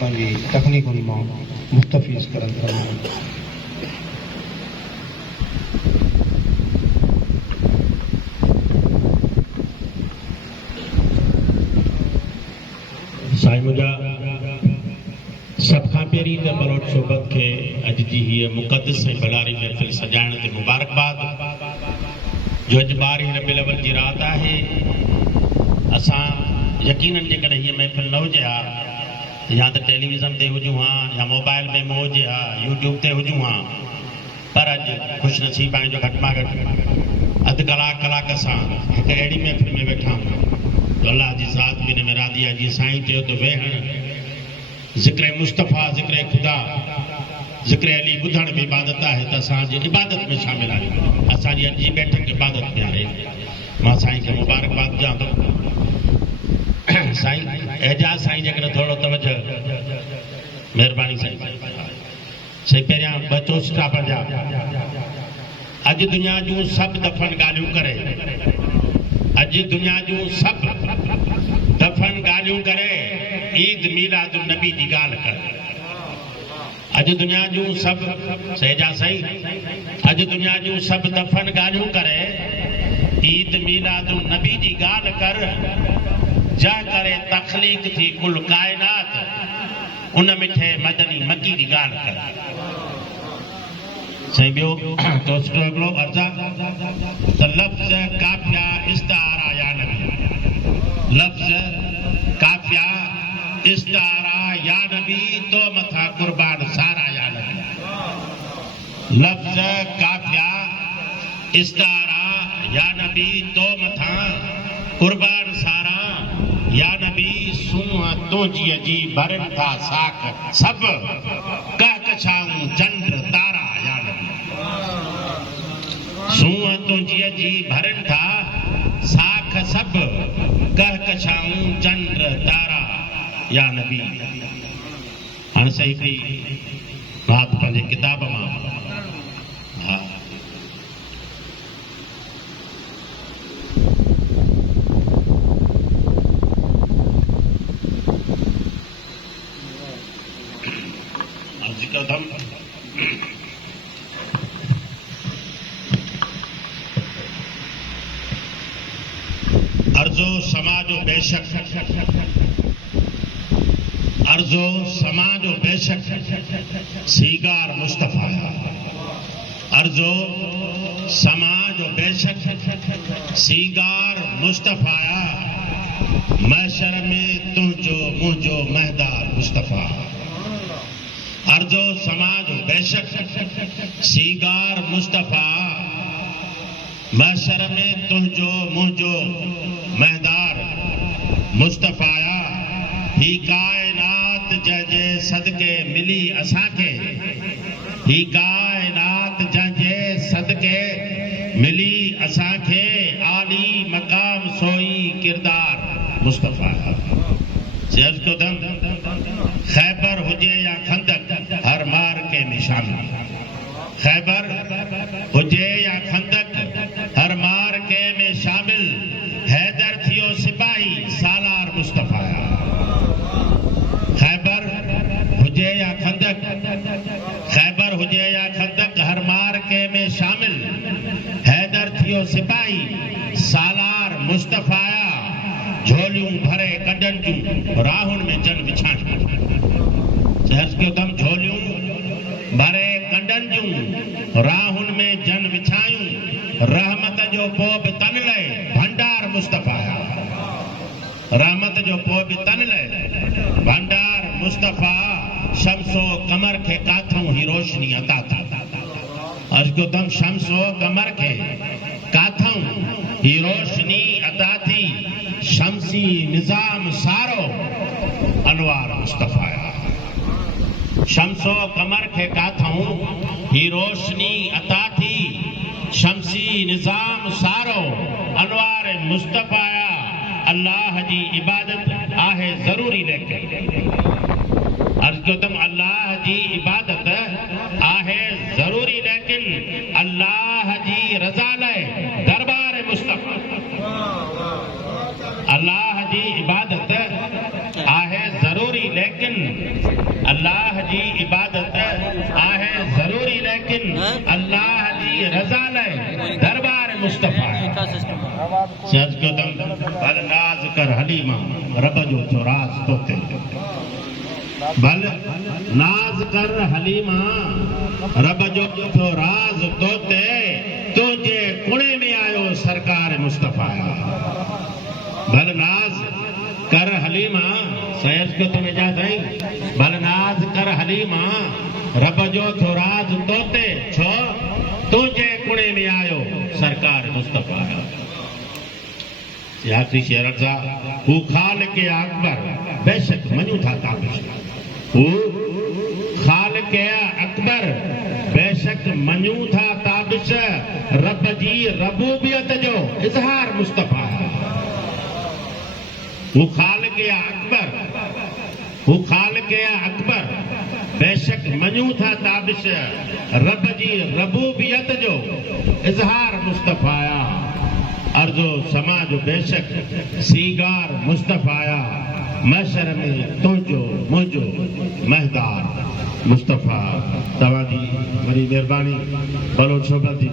पंहिंजी तकनीकुनि मां मुस्तफ़ीज़ करनि था। साईं मुंहिंजा सभ खां पहिरीं त बलोच सोबत खे अॼु जी हीअ मुक़दस ऐं भलारी महफ़िल सजाइण ते मुबारकबाद। जो अॼु 12 रबीउल अव्वल जी राति आहे। असां यकीनन जेकॾहिं हीअ महफ़िल न हुजे हा या त टेलीविज़न ते हुजूं हा या मोबाइल में हुजे हा यूट्यूब ते हुजूं हा, पर अॼु ख़ुशनसीब आहियूं जो घटि मां घटि अधु कलाक सां हिकु अहिड़ी महफ़िल में वेठा आहियूं। अल्लाह जी ज़ात बि हिन में राज़ी आहे। जीअं साईं चयो त वेहण ज़िक्र मुस्तफ़ा, ज़िक्र ख़ुदा, ज़िक्र अली ॿुधण में इबादत आहे, त असांजी इबादत में शामिल आहियूं। असांजी अॼु जी बैठक इबादत में आहे। मां साईं खे मुबारकबाद ॾियां थो। साईं एजाज़ साईं जेकॾहिं थोरो तवजो, महिरबानी साईं। साईं पहिरियां 2 चोचटा पंहिंजा। अॼु दुनिया जूं सभु दफ़न ॻाल्हियूं करे, अॼु दुनिया जूं सभु दफ़न ॻाल्हियूं करे ईद मीलाद नबी जी ॻाल्हि कर। अॼु दुनिया जूं सभु सहेजा साईं, अॼु दुनिया जूं सभु दफ़न ॻाल्हियूं करे ईद मीलाद नबी जी ॻाल्हि कर। जंहिं करे तख़लीक़ थी कुल काइनात, उन मिठे मदनी मकी जी ॻाल्हि कर। साईं ॿियो दोस्तो हिकिड़ो अर्ज़ा त लफ़्ज़ काफ़िया इस्तारा या नबी, लफ़्ज़ काफ़िया इस्तारा या नबी तो मथा कुर्बान सारा या नबी। लफ़्ज़ काफ़िया इस्तारा या नबी तो मथा कुर्बान सारा या नबी। सूंह तुंहिंजीअ जी भरनि था साख सभु, कहकशाऊं चंड तारा या नबी। सूंह तुंहिंजीअ जी भरनि था साख सभु, कहकशाऊं चंड तारा या नबी। हाणे साईं हिकिड़ी बात पंहिंजे किताब मां, हा कदम अर्जो समाजो बेशक, अर्जो समाजो बेशक सीगार मुस्तफ़ा। अर्जो समाजो बेशक सीगार मुस्तफ़ा। महशर में तुंहिंजो मुंहिंजो महदार मुस्तफ़ा। अर्जो समाज बेशक सीगार मुस्तफ़ा। महशर में तुंहिंजो मुंहिंजो महदार मुस्तफ़ा। ही कायनात जंहिंजे सदके मिली असांखे, ही कायनात जंहिंजे सदके मिली असांखे, आली मकाम सोई किरदार मुस्तफ़ा। खैबर हुजे या खंदक हर मार के में शामिल। खैबर हुजे या खंदक हर मार के में शामिल। हैदर थियो सिपाही सालार मुस्तफ़ा। खैबर हुजे या खंदक, खैबर हुजे या खंदक हर मार के में शामिल। हैदर थियो सिपाही सालार मुस्तफ़ा। झोलियूं भरे कॾनि जूं राहुनि में जन विछायूं। दम झोलियूं भरे कॾनि जूं राहुनि में जन विछायूं। रहमत जो पोइ बि तन लहे भंडार मुस्तफ़ा। रहमत जो पोइ बि तन लहे भंडार मुस्तफ़ा। शम्सो कमर खे काथऊं ही रोशनी अता थी। दम शम्सो कमर खे काथऊं ही रोशनी अता थी। शमसी निजाम सारो अनवार मुस्तफ़ा। शम्सो कमर खे काथऊं ही रोशनी अता थी। शमसी निजाम सारो अनवार मुस्तफ़ा। अल्लाह जी इबादत आहे ज़रूरी लेकिन, अर्ज़ अल्लाह जी इबादत आहे ज़रूरी लेकिन अल्लाह जी रज़ा लाइ दरबार मुस्तफ़ा। अल्लाह जी इबादत आहे ज़रूरी लेकिन लेकिन अल्लाह जी इबादत आहे ज़रूरी, लेकिन अल्लाह जी रज़ा लाइ दरबार मुस्तफ़ा सच कदम भल नाज़ कर हलीमा रब जो छो राज़ तोते, भल नाज़ कर हलीमा रब जो छो राज़ तोते, तुझे कुणे में आयो सरकार मुस्तफ़ा। भल नाज़ कर हलीमा सैयद को तुम्हें जा दई, भल नाज़ कर हलीमा रब जो छो राज़ तोते, छो तुझे कुणे में आयो सरकार मुस्तफ़ा। आखिरी शेर सा हू खालिक अकबर बेशक मनु था ताबिश, हू खालिक अकबर बेशक मनु था ताबिश, रब जी रबूबियत जो इज़हार मुस्तफ़ा। हू खालिक अकबर, हू खालिक अकबर बेशक मनु था ताबिश, रब जी रबूबियत जो इज़हार मुस्तफ़ा। अर्ज़ो समाज बेशक सीगार मुस्तफ़ा, मशर में तुझो मुझो महदार मुस्तफ़ा। तव्हांजी वॾी महिरबानी, भलो सोबत जी।